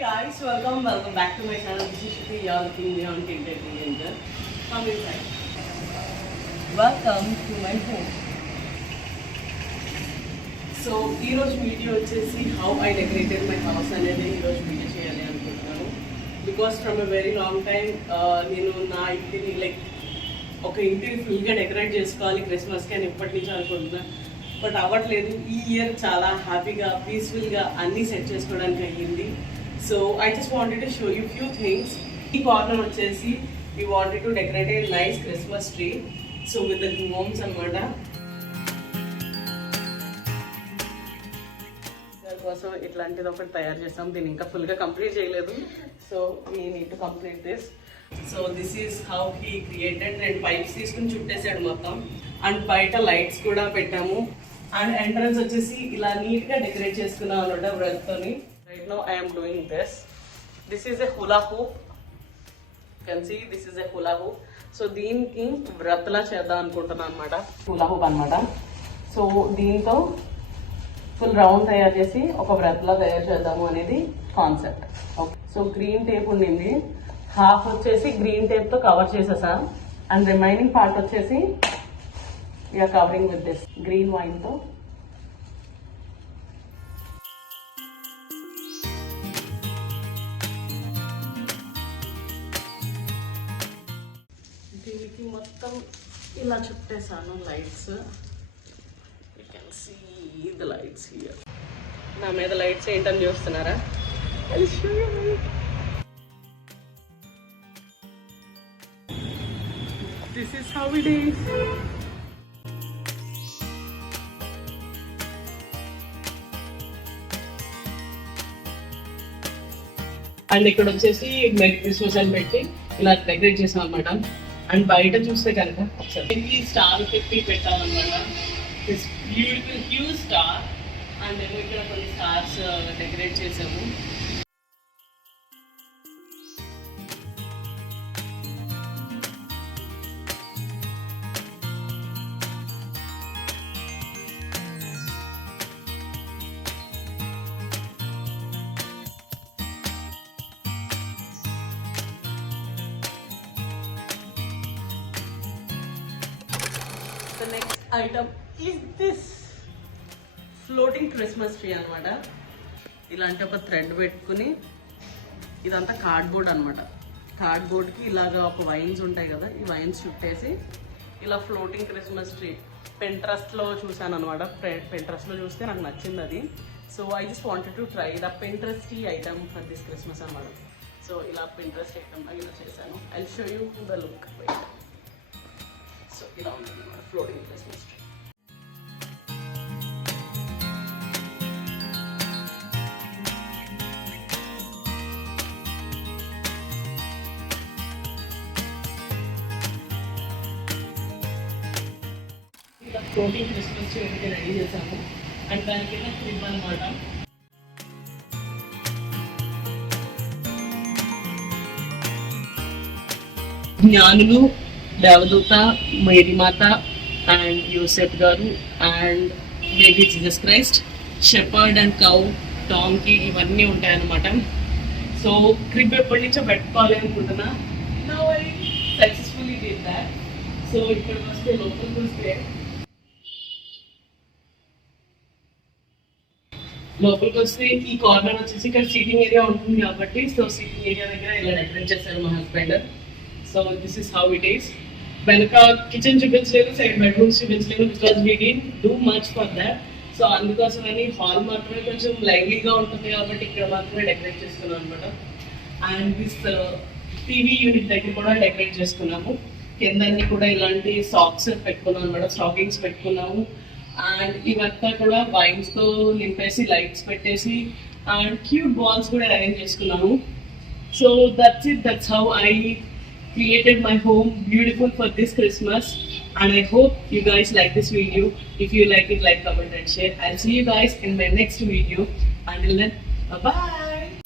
guys, welcome back to my channel. This is Shruti, you are looking beyond Tinted Angel. Come inside. Welcome to my home. So ఈరోజు వీడియో వచ్చేసి how I decorated my house అనేది ఈరోజు వీడియో చేయాలి అనుకుంటున్నాను. Because from a very long time నేను నా ఇంటిని ఒక ఇంటిని ఫుల్గా డెకరేట్ చేసుకోవాలి క్రిస్మస్కి అని ఇప్పటి నుంచి అనుకుంటున్నాను. బట్ అవ్వట్లేదు. ఈ ఇయర్ చాలా హ్యాపీగా పీస్ఫుల్గా అన్నీ సెట్ చేసుకోవడానికి అయ్యింది. So I just wanted to show you few things. ఈ కార్నర్ వచ్చేసి we wanted to decorate a nice Christmas tree. So with the homes అనమాట. కోసం ఇట్లాంటిది ఒకటి తయారు చేస్తాం. దీన్ని ఇంకా ఫుల్గా కంప్లీట్ చేయలేదు. So we need to complete this. So this is how he created. రెండు పైప్స్ తీసుకుని చుట్టేసాడు మొత్తం. అండ్ బయట లైట్స్ కూడా పెట్టాము. అండ్ ఎంట్రన్స్ వచ్చేసి ఇలా నీట్గా డెకరేట్ చేసుకున్నాం అనమాట బ్రష్తోని. Right now I'm doing this. This is a hula hoop. Can see this is a hula hoop. So దీనికి వ్రతలా చేద్దాం అనుకుంటున్నాను అనమాట. హులా హూప్ అనమాట. సో దీంతో ఫుల్ రౌండ్ తయారు చేసి ఒక వ్రతలా తయారు చేద్దాము అనేది concept. Okay. So green tape ఉండింది. హాఫ్ వచ్చేసి గ్రీన్ టేప్ తో కవర్ చేసేసా. అండ్ రిమైనింగ్ పార్ట్ వచ్చేసి we're covering with this green vine తో. దీనికి మొత్తం ఇలా చుట్టేసాను lights. You can see the lights here. నా మీద లైట్స్ ఏంటని చూస్తున్నారా? This is how it is. And ఇక్కడ వచ్చేసి మెరీ క్రిస్మస్ అని పెట్టి ఇలా డెకరేట్ చేసాం అనమాట. అండ్ బయట చూస్తే కనుక ఒకసారి స్టార్ పెట్టి పెట్టాలన్నమాట. Beautiful huge star. అండ్ మేము ఇక్కడ కొన్ని స్టార్స్ డెకరేట్ చేసాము. The next item is this floating Christmas tree అనమాట. ఇలాంటి ఒక థ్రెడ్ పెట్టుకుని, ఇదంతా కార్డ్బోర్డ్ అనమాట. కార్డ్బోర్డ్కి ఇలాగా ఒక వైన్స్ ఉంటాయి కదా, ఈ వైన్స్ చుట్టేసి ఇలా ఫ్లోటింగ్ క్రిస్మస్ ట్రీ పెంట్రస్ట్లో చూసాను అనమాట. పెంట్రస్ట్లో చూస్తే నాకు నచ్చింది అది. So I just wanted to try the పెంట్రస్ట్ ఐటమ్ ఫర్ దిస్ క్రిస్మస్ అనమాట. సో ఇలా పెంట్రస్ట్ ఐటమ్ ఇలా చేశాను. I show you the look. So ఇలా ఉంటుంది అనమాట ఫ్లోటింగ్ క్రిస్మస్ ట్రీ. ఇలా ఫ్లోటింగ్ క్రిస్మస్ ట్రీ ఒకటి రెడీ చేశాము. అండ్ దాని కింద క్రిబ్ అనమాట. జ్ఞానులు, దేవదూత, మేరీమాత అండ్ యూసెఫ్ గారు and baby Jesus Christ, shepherd and cow, donkey ఇవన్నీ ఉంటాయన్నమాట. సో క్రిబ్ ఎప్పటి నుంచో పెట్టుకోవాలి అనుకుంటున్నా. Now I successfully did that. So ఇక్కడికి వస్తే లోపలికి వస్తే ఈ కార్నర్ వచ్చేసి ఇక్కడ సీటింగ్ ఏరియా ఉంటుంది కాబట్టి, సో సీటింగ్ ఏరియా దగ్గర ఇలా డెకరేట్ చేశారు మా husband. So this is how it is. వెనక కిచెన్ చూపించలేదు, సైడ్ బెడ్రూమ్స్ చూపించలేదు, because we did do much for that. So అందుకోసమని హాల్ మాత్రమే కొంచెం లైవ్లీగా ఉంటుంది కాబట్టి ఇక్కడ మాత్రమే డెకరేట్ చేసుకున్నాం అనమాట. అండ్ దిస్ టీవీ యూనిట్ దగ్గర కూడా డెకరేట్ చేసుకున్నాము. కిందన్నీ కూడా ఇలాంటి సాక్స్ పెట్టుకున్నాం అనమాట, స్టాకింగ్స్ పెట్టుకున్నాము. అండ్ ఇవంతా కూడా వైన్స్తో నింపేసి లైట్స్ పెట్టేసి అండ్ క్యూట్ బాల్స్ కూడా అరేంజ్ చేసుకున్నాము. So that's it. That's how I created my home beautiful for this Christmas, and I hope you guys like this video. If you like it, like, comment and share. I'll see you guys in my next video. Until then, bye bye.